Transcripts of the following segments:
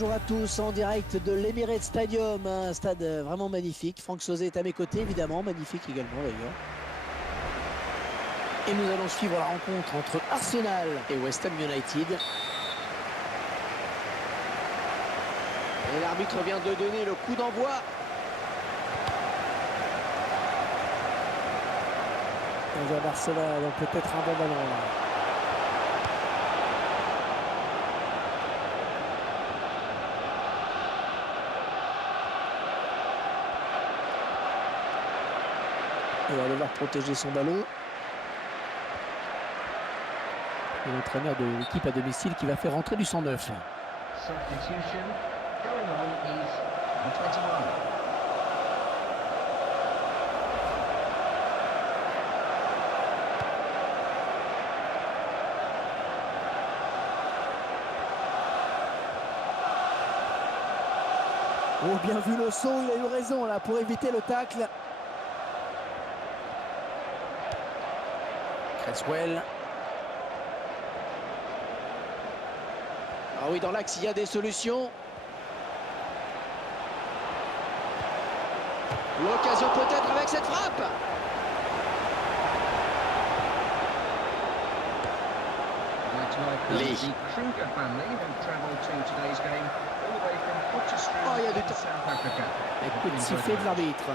bonjour à tous en direct de l'Emirates Stadium, un stade vraiment magnifique. Franck Sauzet est à mes côtés, évidemment, magnifique également d'ailleurs. Et nous allons suivre la rencontre entre Arsenal et West Ham United. Et l'arbitre vient de donner le coup d'envoi. Un joueur d'Arsenal, donc peut-être un bon ballon là. Il va devoir protéger son ballon. Et l'entraîneur de l'équipe à domicile qui va faire rentrer du 109. Substitution going on is number 21. Oh, bien vu le saut, il a eu raison là pour éviter le tacle. Cresswell. Ah oui, dans l'axe, il y a des solutions. L'occasion peut-être avec cette frappe. Lee. The Kruger family have travelled to today's game all the way from Potchefstroom Oh, il y a du in temps. South Africa. Un coup de sifflet de l'arbitre.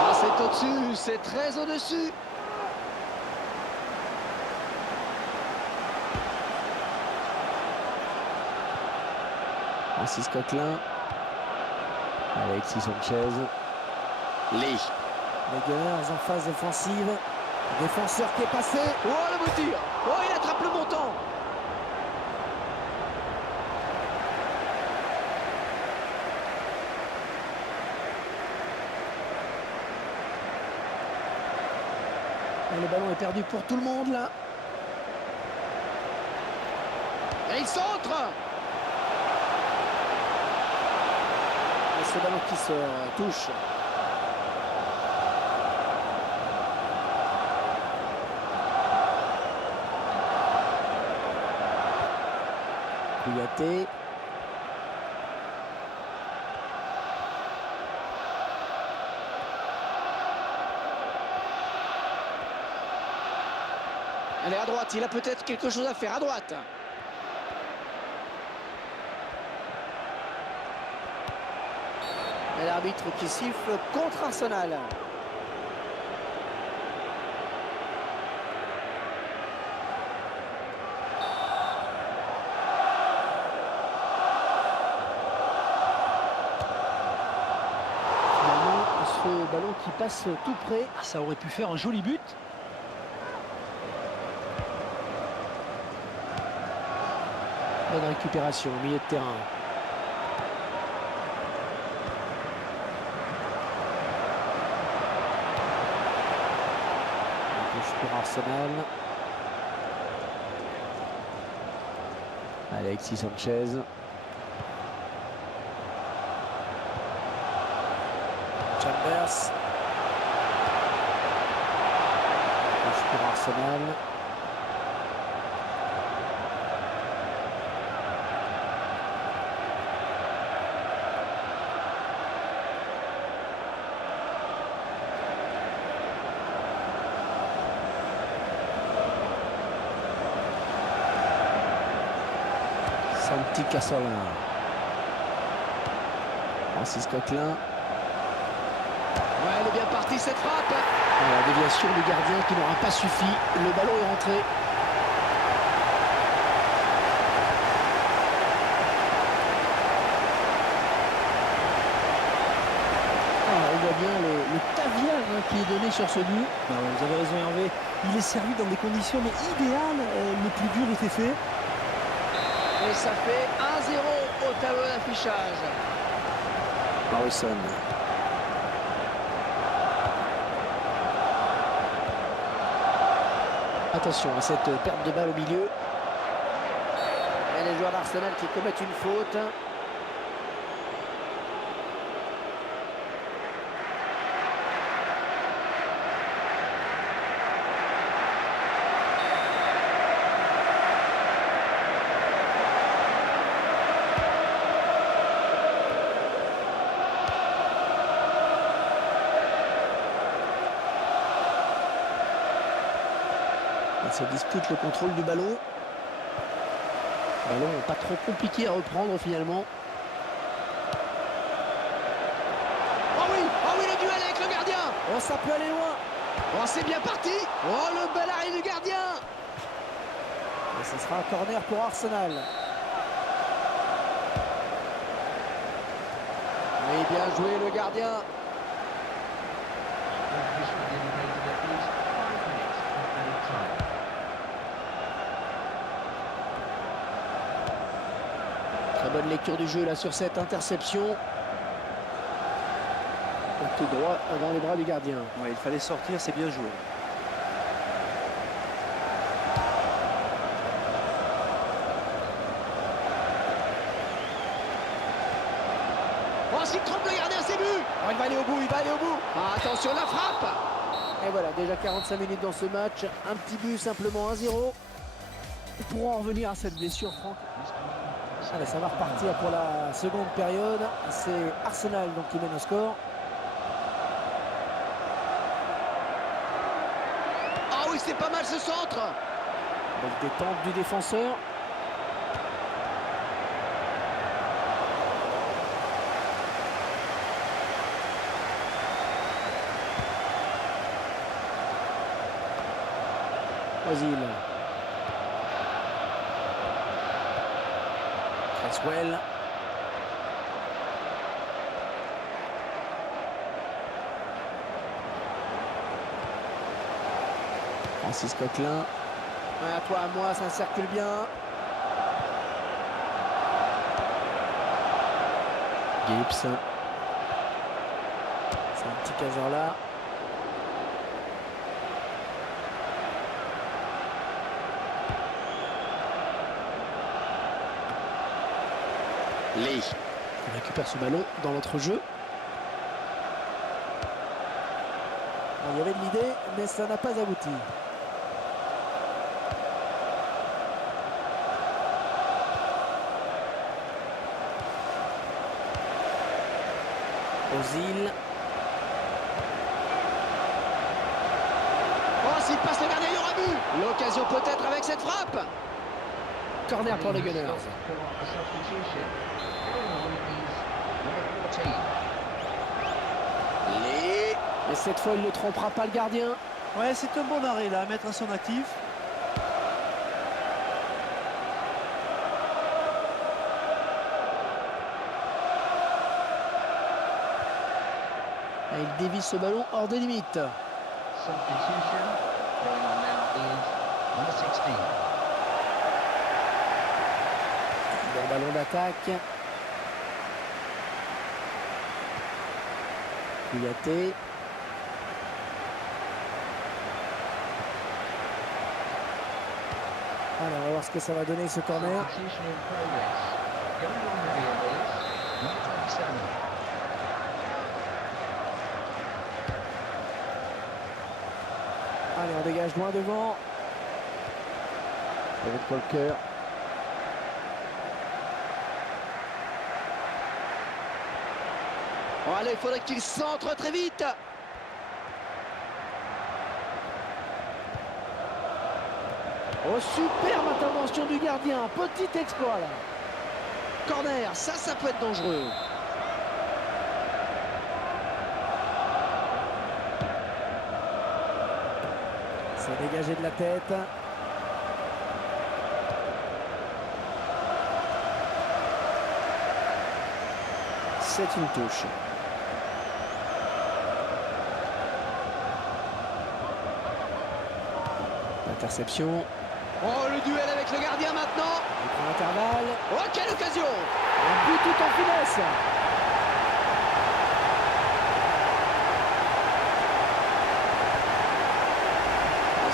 Ah, c'est au-dessus, c'est très au-dessus. Francis Coquelin. Alexis Sanchez. Lee. Les Gunners en phase offensive. Défenseur qui est passé. Oh, le beau tir. Oh, il attrape le montant. Et le ballon est perdu pour tout le monde là. Et il centre. Et ce ballon qui se touche. Kouyaté. Allez, à droite, il a peut-être quelque chose à faire à droite. Et l'arbitre qui siffle contre Arsenal. Finalement, ce ballon qui passe tout près. Ça aurait pu faire un joli but. Bonne récupération au milieu de terrain. Touche pour Arsenal. Alexis Sanchez. Chambers. Touche pour Arsenal. Santi Cazorla. Francis Coquelin. Ouais, elle est bien partie cette frappe. La déviation du gardien qui n'aura pas suffi. Le ballon est rentré. On voit bien le caviar qui est donné sur ce but. Vous avez raison Hervé, il est servi dans des conditions mais idéales, le plus dur était fait. Et ça fait 1-0 au tableau d'affichage. Morrison. Attention à cette perte de balle au milieu. Et les joueurs d'Arsenal qui commettent une faute. Il se dispute le contrôle du ballon. Ballon pas trop compliqué à reprendre finalement. Oh oui, le duel avec le gardien. Oh, ça peut aller loin. Oh, c'est bien parti. Oh, le bel arrêt du gardien. Et ce sera un corner pour Arsenal. Oui, bien joué le gardien. Très bonne lecture du jeu là sur cette interception. Tout droit dans les bras du gardien. Ouais, il fallait sortir, c'est bien joué. Oh, s'il trompe le gardien, c'est but. Oh, il va aller au bout, il va aller au bout. Ah, attention, la frappe. Et voilà, déjà 45 minutes dans ce match. Un petit but, simplement 1-0. Pour en revenir à cette blessure, Franck. Allez, ça va repartir pour la seconde période. C'est Arsenal donc, qui mène au score. Ah oui, c'est pas mal ce centre. Belle détente du défenseur. Ozil. Cresswell. Francis Coquelin. Ouais, à toi, à moi, ça circule bien. Gibbs. C'est un petit caseur là. Lee. On récupère ce ballon dans notre jeu. Bon, il y avait de l'idée, mais ça n'a pas abouti. Ozil. Oh, s'il passe le gardien, il y aura but. L'occasion peut-être avec cette frappe. Corner pour les Gunners. Lee. Et cette fois, il ne trompera pas le gardien. Ouais, c'est un bon arrêt là, à mettre à son actif. Et il dévie ce ballon hors des limites. Substitution going on now is number 16. Bon ballon d'attaque. Kouyaté. Alors, on va voir ce que ça va donner ce corner. Substitution in progress. Going on the field is number 27. Allez, on dégage loin devant. David Colker. Oh, allez, il faudrait qu'il centre très vite. Oh, superbe intervention du gardien. Petit exploit là. Corner, ça peut être dangereux. C'est dégagé de la tête. C'est une touche. Interception. Oh, le duel avec le gardien maintenant. Il prend l'intervalle. Oh, quelle occasion. Un but tout en finesse.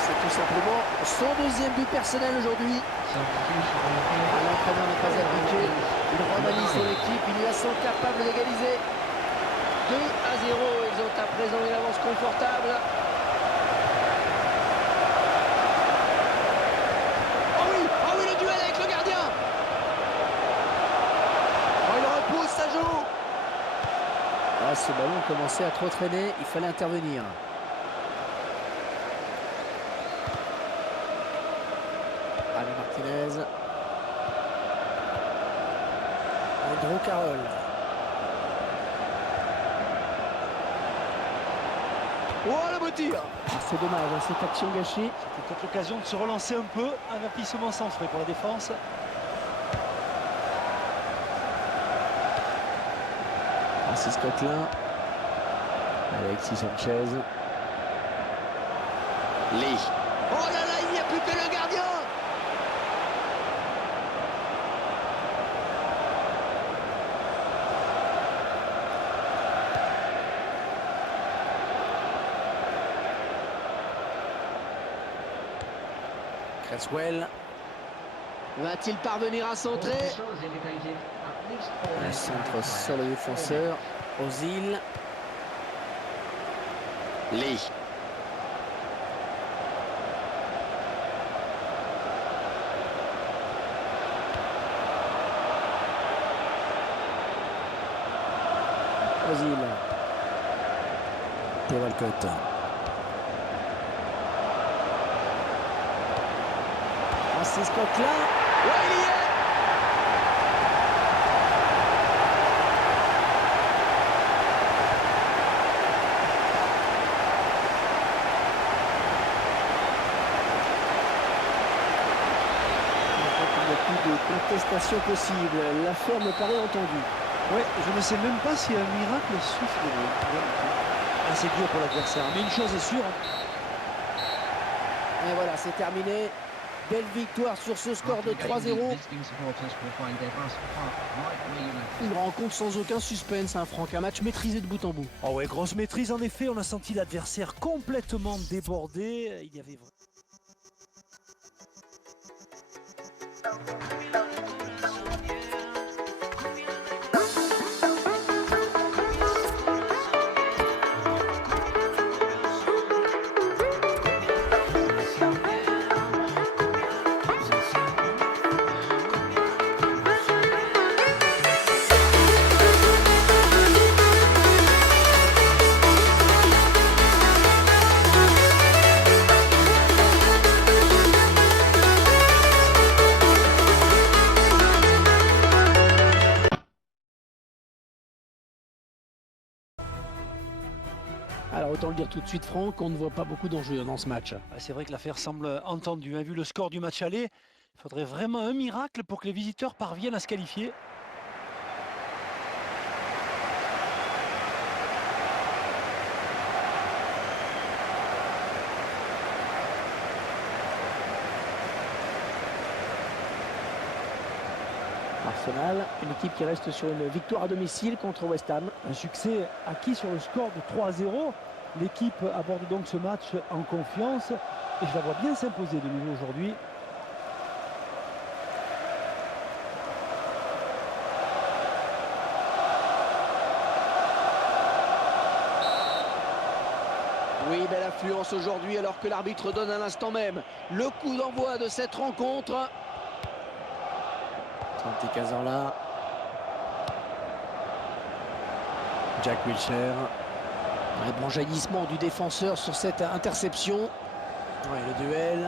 C'est tout simplement son deuxième but personnel aujourd'hui. Substitution in progress. L'entraîneur n'est pas appliqué. Il remanie son équipe. Il lui a sont capables d'égaliser. 2-0. Ils ont à présent une avance confortable. Oh oui, le duel avec le gardien. Oh, il repousse, ça joue. Ah, ce ballon commençait à trop traîner. Il fallait intervenir. Allez, Martinez. Andrew Carroll. Oh, le beau tir! Ah, c'est dommage, hein, cette action gâchée. C'était peut-être l'occasion de se relancer un peu. Avertissement sans frais pour la défense. Francis Coquelin. Alexis Sanchez. Lee. Oh là là, il n'y a plus que le gardien! Cresswell. Va-t-il parvenir à centrer? Un centre sur le défenseur. Ozil. Lee. Ozil. Théo Walcott. Francis Coquelin. Ouais, il y est! Il n'y a plus de contestation possible. L'affaire me paraît entendue. Ouais, je ne sais même pas si un miracle souffle. C'est dur pour l'adversaire. Mais une chose est sûre. Et voilà, c'est terminé. Belle victoire sur ce score de 3-0. Une rencontre sans aucun suspense, hein, Franck. Un match maîtrisé de bout en bout. Oh ouais, grosse maîtrise en effet. On a senti l'adversaire complètement débordé. Il y avait Alors autant le dire tout de suite, Franck, on ne voit pas beaucoup d'enjeux dans ce match. C'est vrai que l'affaire semble entendue. Vu le score du match aller, il faudrait vraiment un miracle pour que les visiteurs parviennent à se qualifier. Arsenal, une équipe qui reste sur une victoire à domicile contre West Ham. Un succès acquis sur le score de 3-0. L'équipe aborde donc ce match en confiance et je la vois bien s'imposer de nouveau aujourd'hui. Oui, belle affluence aujourd'hui alors que l'arbitre donne à l'instant même le coup d'envoi de cette rencontre. Santi Cazorla. Jack Wilshere. Un bon jaillissement du défenseur sur cette interception. Ouais, le duel.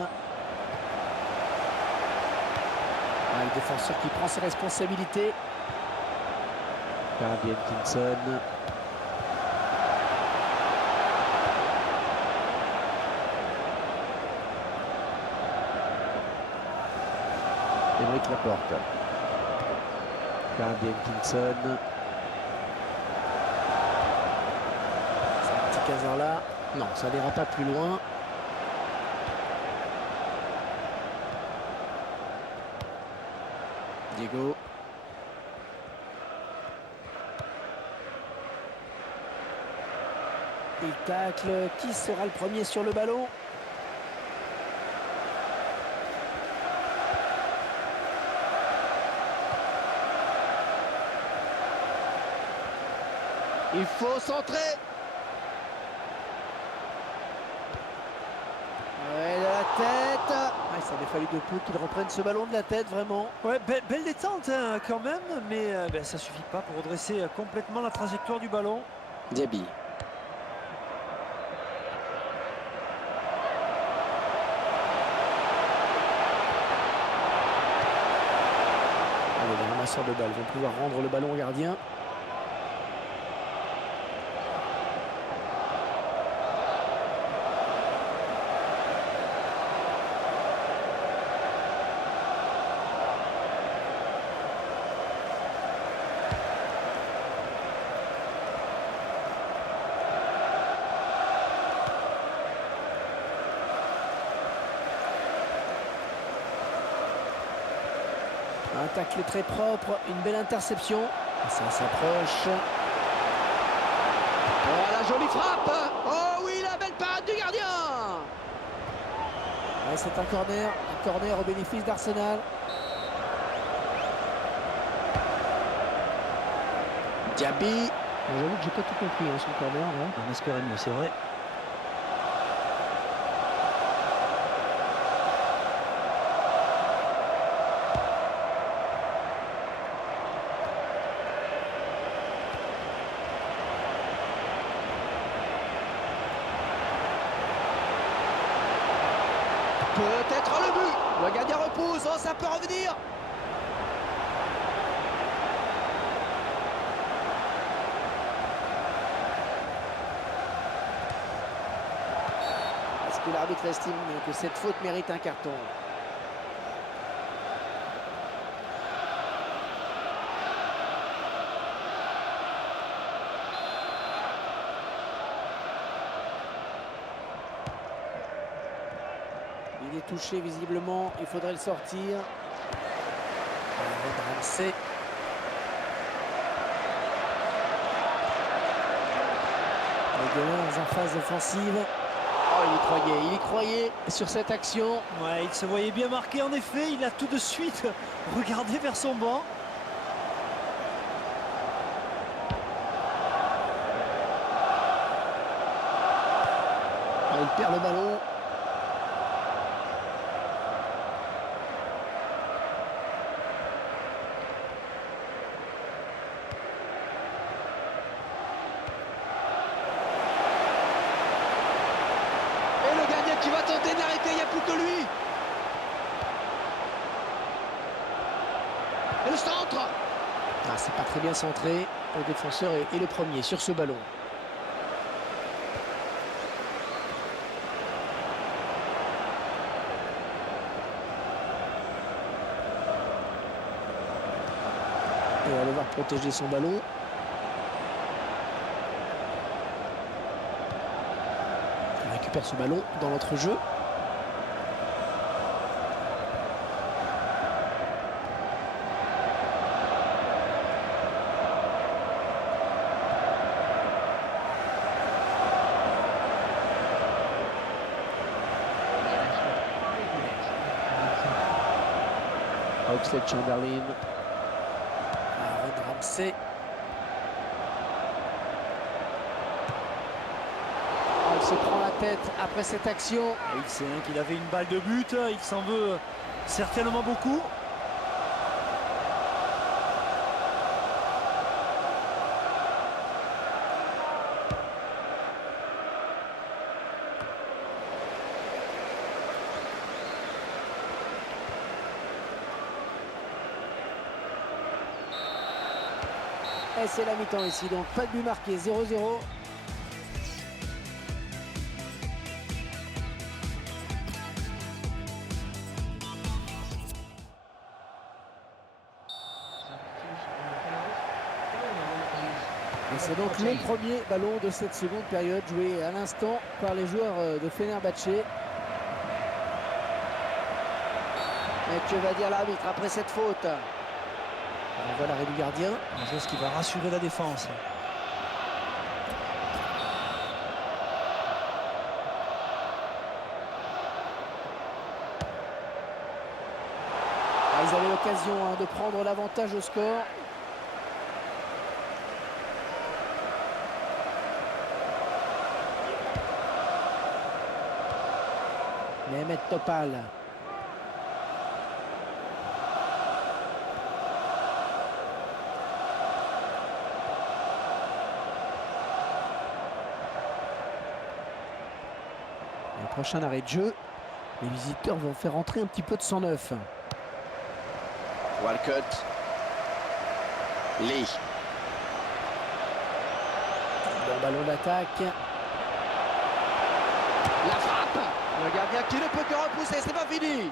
Ouais, le défenseur qui prend ses responsabilités. Gary Jenkinson. Émeric Laporte. Gary Jenkinson. Cazorla, non, ça n'ira pas plus loin. Diego. Il tacle. Qui sera le premier sur le ballon? Il faut centrer. Ouais, de la tête. Ouais, ça avait fallu de peu qu'il reprenne ce ballon de la tête, vraiment. Ouais, belle détente hein, quand même, mais ça suffit pas pour redresser complètement la trajectoire du ballon. Diaby. passeurs de balles vont pouvoir rendre le ballon au gardien. Un tacle très propre, une belle interception. Ça s'approche. Oh, la jolie frappe. Oh oui, la belle parade du gardien. Ouais, c'est un corner au bénéfice d'Arsenal. Diaby. J'avoue que j'ai pas tout compris son corner. Là. On espérait mieux, c'est vrai. Peut-être le but. Le gardien repousse. Oh, ça peut revenir. Est-ce que l'arbitre estime que cette faute mérite un carton? Il est touché visiblement, il faudrait le sortir. Ramsey. Les Gunners en phase offensive. Oh, il y croyait sur cette action. Ouais, il se voyait bien marqué en effet. Il a tout de suite regardé vers son banc. Oh, il perd le ballon. Qui va tenter de l'arrêter, il n'y a plus que lui. Et le centre. Ah, c'est pas très bien centré. Le défenseur est le premier sur ce ballon. Et on va devoir protéger son ballon. Il récupère ce ballon dans l'entrejeu. Oxlade-Chamberlain. Aaron Ramsey. Il se prend la tête après cette action. Il sait qu'il avait une balle de but, il s'en veut certainement beaucoup. Et c'est la mi-temps ici, donc pas de but marqué, 0-0. Et c'est donc le premier ballon de cette seconde période joué à l'instant par les joueurs de Fenerbahçe. Et que va dire l'arbitre après cette faute? On voit l'arrêt du gardien. Un geste qui va rassurer la défense. Ils avaient l'occasion de prendre l'avantage au score. Mehmet Topal. Le prochain arrêt de jeu, les visiteurs vont faire entrer un petit peu de sang neuf. Walcott. Lee. Bon ballon d'attaque. La frappe. Le gardien qui ne peut que repousser, c'est pas fini.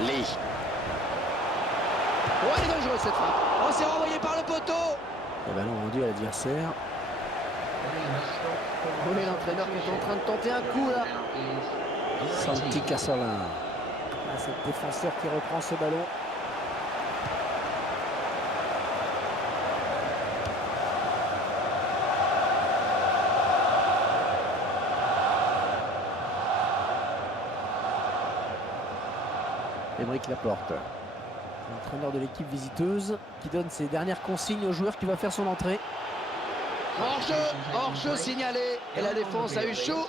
Lee. Oh, elle est dangereuse cette frappe. Oh, c'est renvoyé par le poteau. Le ballon rendu à l'adversaire. Oh, mais l'entraîneur qui est en train de tenter un coup là. Santi Cazorla. Ah, c'est le défenseur qui reprend ce ballon. Aymeric Laporte, l'entraîneur de l'équipe visiteuse, qui donne ses dernières consignes au joueur qui va faire son entrée. Hors-jeu signalé. Et la défense a eu chaud.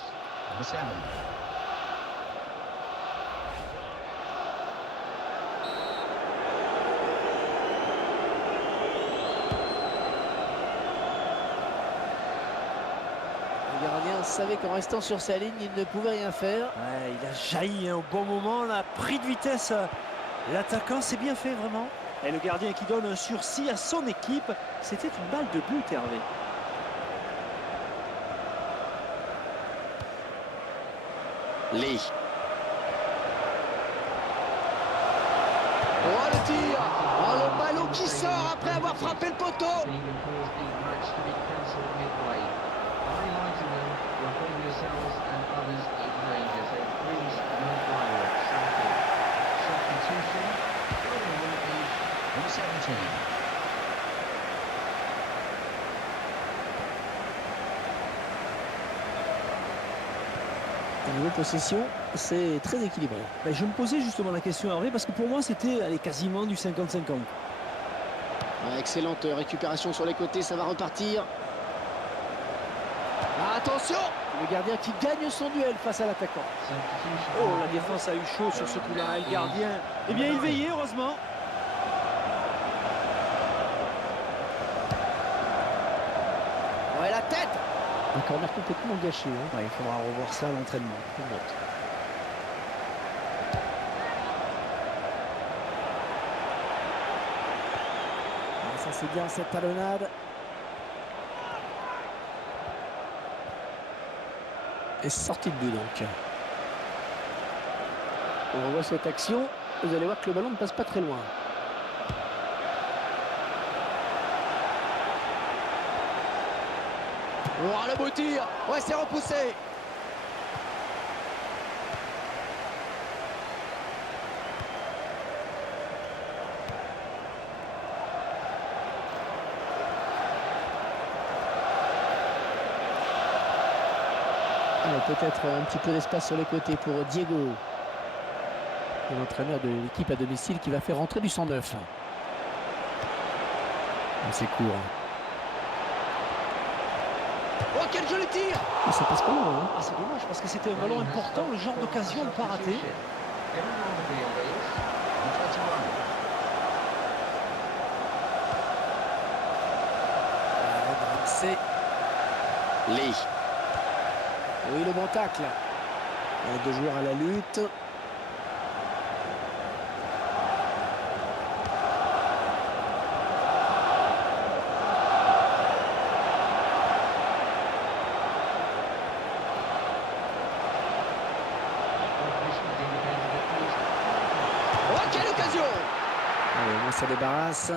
Le gardien savait qu'en restant sur sa ligne, il ne pouvait rien faire. Ouais, il a jailli au bon moment, là, pris de vitesse. L'attaquant, c'est bien fait vraiment. Et le gardien qui donne un sursis à son équipe, c'était une balle de but, Hervé. Lee. Oh le tir. Oh le ballon qui sort après avoir frappé le poteau. Au niveau possession, c'est très équilibré. Ben, je me posais justement la question, Hervé, parce que pour moi, c'était quasiment du 50-50. Excellente récupération sur les côtés, ça va repartir. Attention. Le gardien qui gagne son duel face à l'attaquant. Oh, la défense a eu chaud sur ce coup-là. Et le gardien, eh bien, il veillait, heureusement. Ouais, la tête. Un corner complètement gâché. Hein. Ouais, il faudra revoir ça à l'entraînement. Ça c'est bien cette talonnade. Et sortie de but donc. On revoit cette action. Vous allez voir que le ballon ne passe pas très loin. Oh, le beau tir. Ouais, c'est repoussé. Peut-être un petit peu d'espace sur les côtés pour Diego, l'entraîneur de l'équipe à domicile qui va faire rentrer du 109. C'est court. Oh, quel joli tir. Ça passe pas loin. Hein. Ah, c'est dommage parce que c'était un ballon important, le genre d'occasion de ne pas rater. C'est Lee. oui, le bon tacle. Deux joueurs à la lutte. Oh, quelle occasion. Allez, on se débarrasse.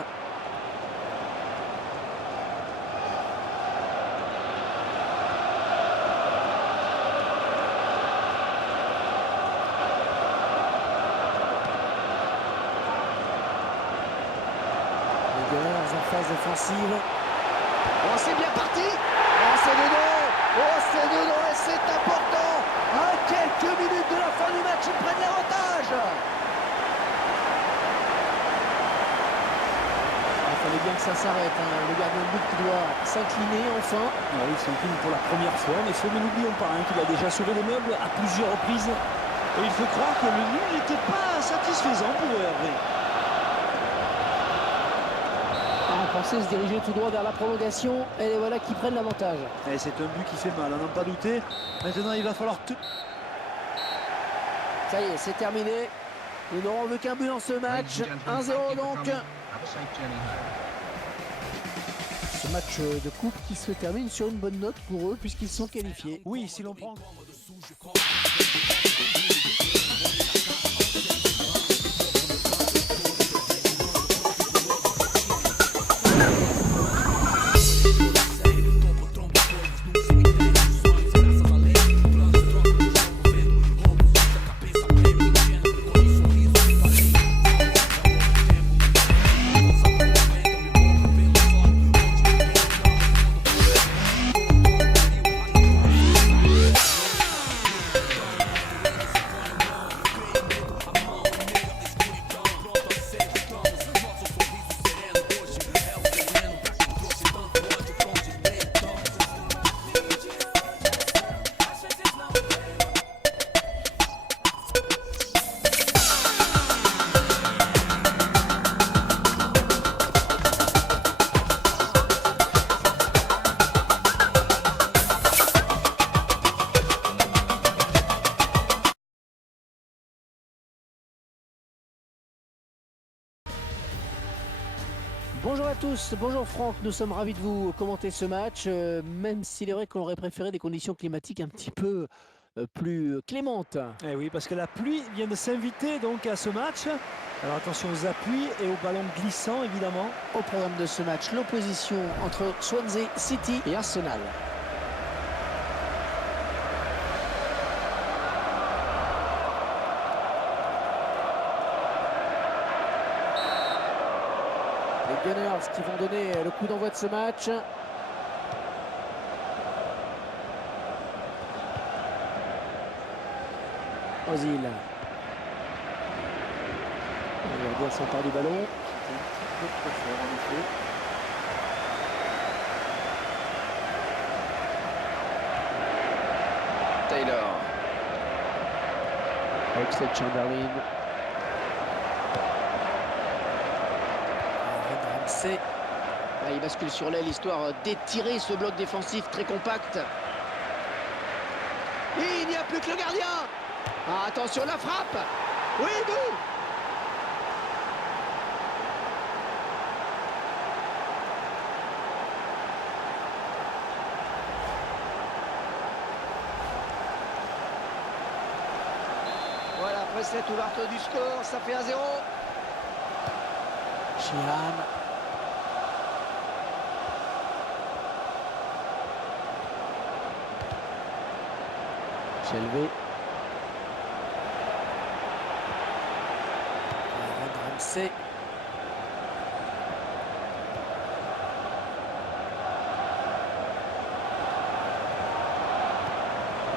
En phase offensive. Oh, c'est bien parti. Oh, c'est dedans. Oh, c'est dedans et c'est important. À quelques minutes de la fin du match, ils prennent l'avantage. Il fallait bien que ça s'arrête. Hein. Le gardien de but qui doit s'incliner enfin. Oui, il s'incline pour la première fois, mais n'oublions pas qu'il a déjà sauvé les meubles à plusieurs reprises. Et il faut croire que le nul n'était pas satisfaisant pour Hervé. On pensait se diriger tout droit vers la prolongation et les voilà qui prennent l'avantage. C'est un but qui fait mal, à n'en pas douter. Maintenant, il va falloir Ça y est, c'est terminé. Nous n'aurons vu qu'un but dans ce match. 1-0 donc. Have a safe journey home. Ce match de coupe qui se termine sur une bonne note pour eux puisqu'ils sont qualifiés. Oui, si l'on prend... Bonjour à tous, bonjour Franck, nous sommes ravis de vous commenter ce match, même s'il est vrai qu'on aurait préféré des conditions climatiques un petit peu plus clémentes. Eh oui, parce que la pluie vient de s'inviter donc à ce match. Alors attention aux appuis et aux ballons glissants évidemment. Au programme de ce match, l'opposition entre Swansea City et Arsenal. Les Gunners qui vont donner le coup d'envoi de ce match. Ozil. Le gardien s'empare du ballon. Un peu trop fort en effet. Taylor. Oxlade-Chamberlain. Ramsey. Ah, il bascule sur l'aile, histoire d'étirer ce bloc défensif très compact. Et il n'y a plus que le gardien. Ah, attention, la frappe. Oui, but. Voilà, après cette ouverture du score, ça fait 1-0. Sheehan. Shelvey. Ramsey.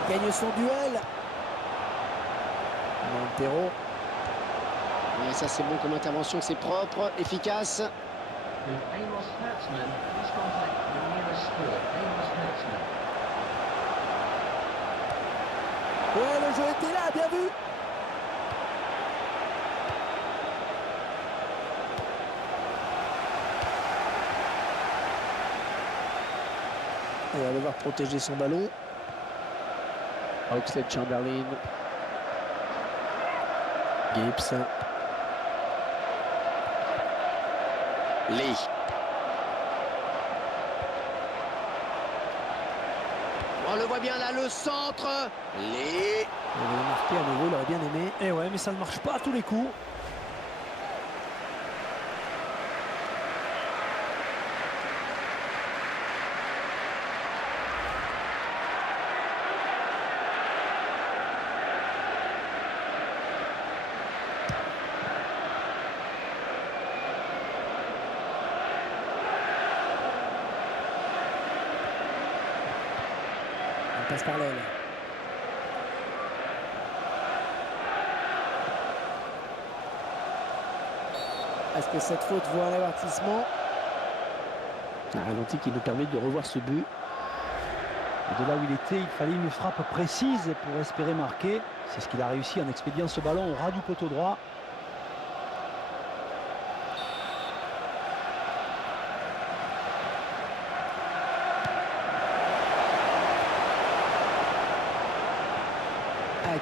Gagne son duel. Montero. Et ça, c'est bon comme intervention, c'est propre, efficace. Amos Hertzman, please contact the nearest school. Amos Hertzman. Ouais, le jeu était là, bien vu. Et on va devoir protéger son ballon. Oxlade-Chamberlain. Gibbs. Lee. On le voit bien là, le centre. Lee. Il avait marqué à nouveau, il aurait bien aimé. Et ouais, mais ça ne marche pas à tous les coups. On passe par l'aile. Est-ce que cette faute vaut un avertissement? Un ralenti qui nous permet de revoir ce but. Et de là où il était, il fallait une frappe précise pour espérer marquer. C'est ce qu'il a réussi en expédiant ce ballon au ras du poteau droit.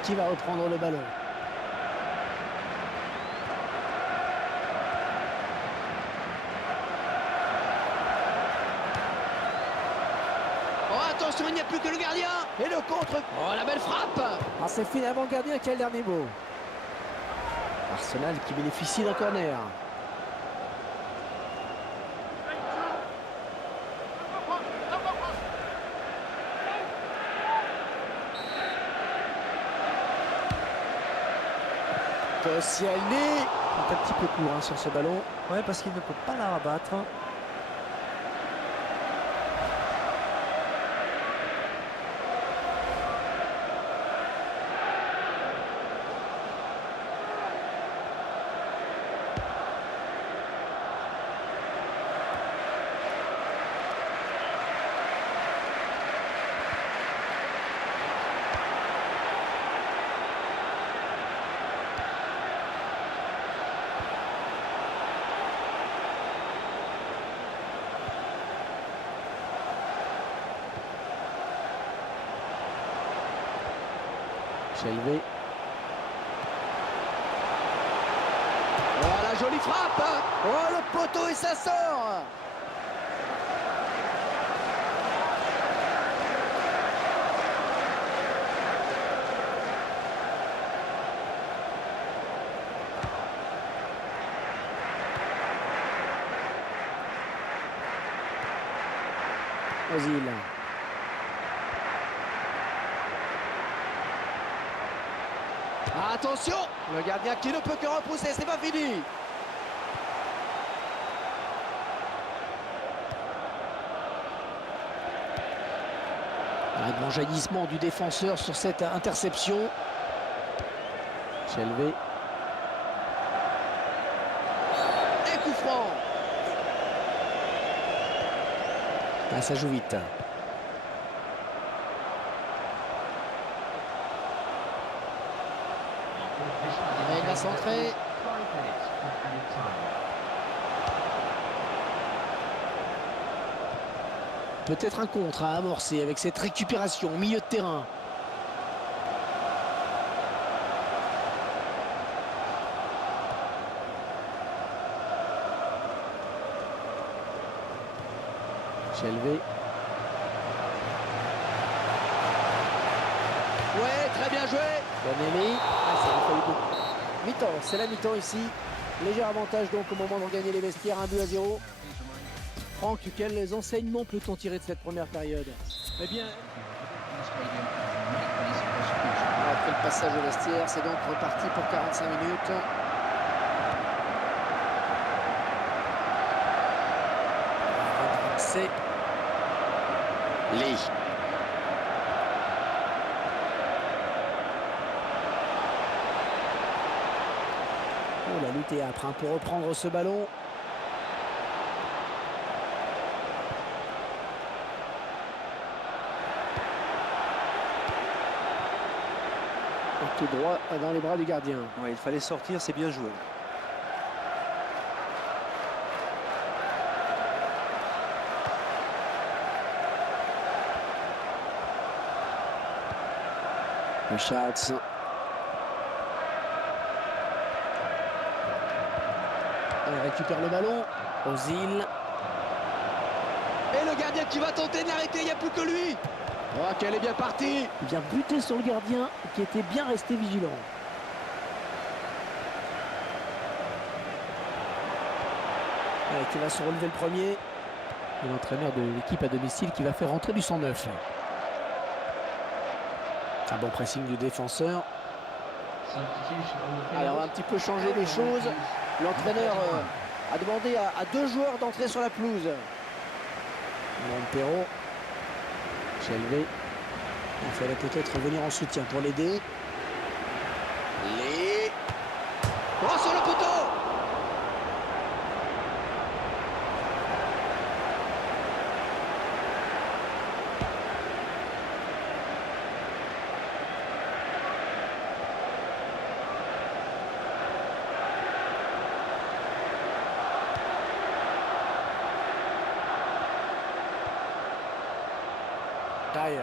Qui va reprendre le ballon? attention, il n'y a plus que le gardien. Et le contre. Oh, la belle frappe. Ah, c'est finalement le gardien qui a le dernier mot. Arsenal qui bénéficie d'un corner. Koscielny, un petit peu court sur ce ballon. Ouais, parce qu'il ne peut pas la rabattre. Élevé. Voilà, jolie frappe. Oh, le poteau et ça sort. Ozil. Attention, le gardien qui ne peut que repousser, c'est pas fini. Un bon jaillissement du défenseur sur cette interception. Élevé. Et coup franc. Ah, ça joue vite. Et il va centrer. 5 minutes of added time. Peut-être un contre à amorcer avec cette récupération au milieu de terrain. Élevé. Ouais, très bien joué. Bonelli. Ah, ça lui fallu beaucoup. Mi-temps, c'est la mi-temps ici. Léger avantage donc au moment de regagner les vestiaires, 1-2-0. Franck, quels enseignements peut-on tirer de cette première période? Eh bien, Après le passage au vestiaire, c'est donc reparti pour 45 minutes. C'est Lee. oh, la lutte est âpre pour reprendre ce ballon. Tout droit dans les bras du gardien. ouais, il fallait sortir, c'est bien joué. Richards. Il récupère le ballon. Ozil. Et le gardien qui va tenter de l'arrêter, il n'y a plus que lui. Oh, qu'elle est bien partie. Il vient buter sur le gardien qui était bien resté vigilant. Allez, qui va se relever le premier. L'entraîneur de l'équipe à domicile qui va faire rentrer du 109. Un bon pressing du défenseur. Substitution on the field. Alors on va un petit peu changer les choses. L'entraîneur a demandé à deux joueurs d'entrer sur la pelouse. Montero. Élevé. Il fallait peut-être revenir en soutien pour l'aider. Lee. Oh, sur le poteau. Dyer.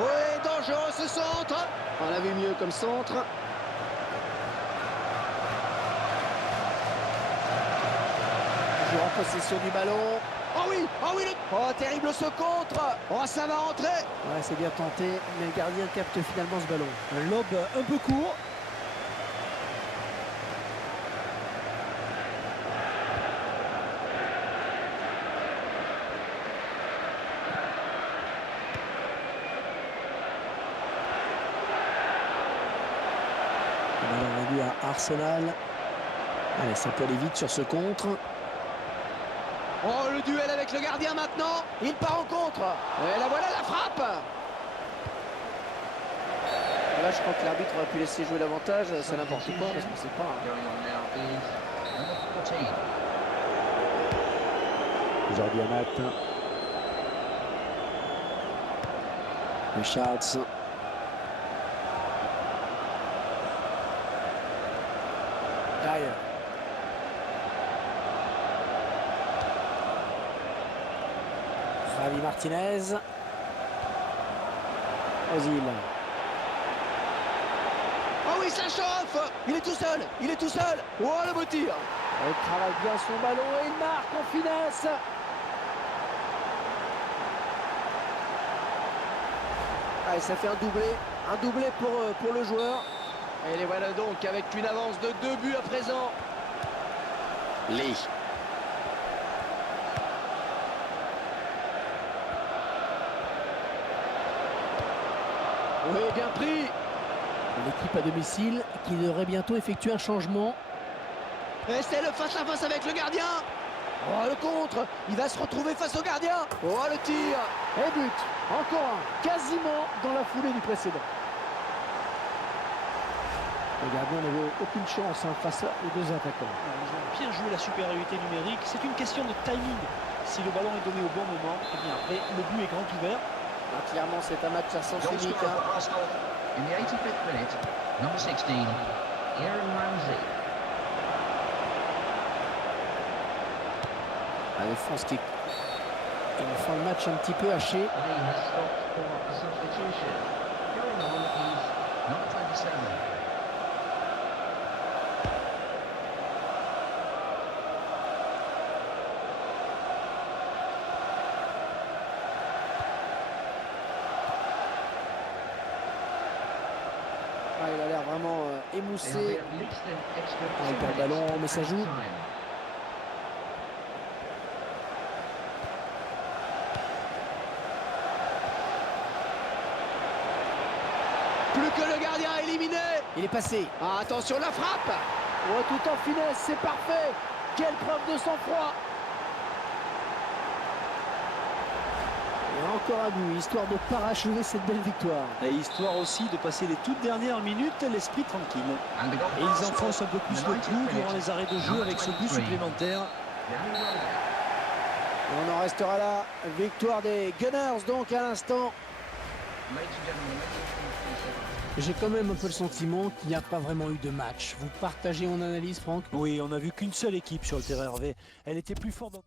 Oui, dangereux ce centre. On l'a vu mieux comme centre. Toujours en possession du ballon. Oh oui, oh, terrible ce contre. Oh, ça va rentrer. Ouais, c'est bien tenté, mais le gardien capte finalement ce ballon. Un lob un peu court. On a vu à Arsenal. Allez, ça peut aller vite sur ce contre. Oh, le duel avec le gardien maintenant. Il part en contre. Et la voilà, la frappe. Là, je crois que l'arbitre aurait pu laisser jouer l'avantage. C'est n'importe quoi, parce qu'on ne sait pas. Going on now is number 14. Jordi Amat. Richards. Derrière. Javi Martinez. Ozil. Oh oui, ça chauffe. Il est tout seul. Il est tout seul. Oh, le beau tir. Il travaille bien son ballon et il marque en finesse. Allez, ça fait un doublé pour le joueur. Et les voilà donc avec une avance de 2 buts à présent. Lee. Oui, bien pris. L'équipe à domicile qui devrait bientôt effectuer un changement. Et c'est le face-à-face avec le gardien. Oh, le contre. Il va se retrouver face au gardien. Oh, le tir. Et but. Encore un. Quasiment dans la foulée du précédent. Le gardien n'avait aucune chance face aux deux attaquants. Ils ont bien joué la supériorité numérique. C'est une question de timing. Si le ballon est donné au bon moment, et bien après, le but est grand ouvert. Ah, clairement, c'est un match à sens Goal unique. scorer for Arsenal in the 85th minute, number 16, Aaron Ramsey. La défense qui une fin de match un petit peu haché. Lee has stopped for a substitution. Going on is number 27. Ah, il a l'air vraiment They émoussé. have at least an extra Ah, il 2 perd le ballon, minutes mais ça at joue. time. Plus que le gardien éliminé. Il est passé. Ah, attention, la frappe. Oh, tout en finesse, c'est parfait. Quelle preuve de sang-froid. Et encore un but, histoire de parachever cette belle victoire. Et histoire aussi de passer les toutes dernières minutes l'esprit tranquille. And the goal Et for ils Arsenal enfoncent un peu plus in the le 90th clou durant minute, les arrêts de jeu number avec ce but 23. supplémentaire. Danny Welbeck. Et on en restera là. Victoire des Gunners donc à l'instant. Ladies and gentlemen, J'ai quand même un peu le sentiment qu'il n'y a pas vraiment eu de match. Vous partagez mon analyse, Franck? Oui, on n'a vu qu'une seule équipe sur le terrain, Hervé. Elle était plus forte dans...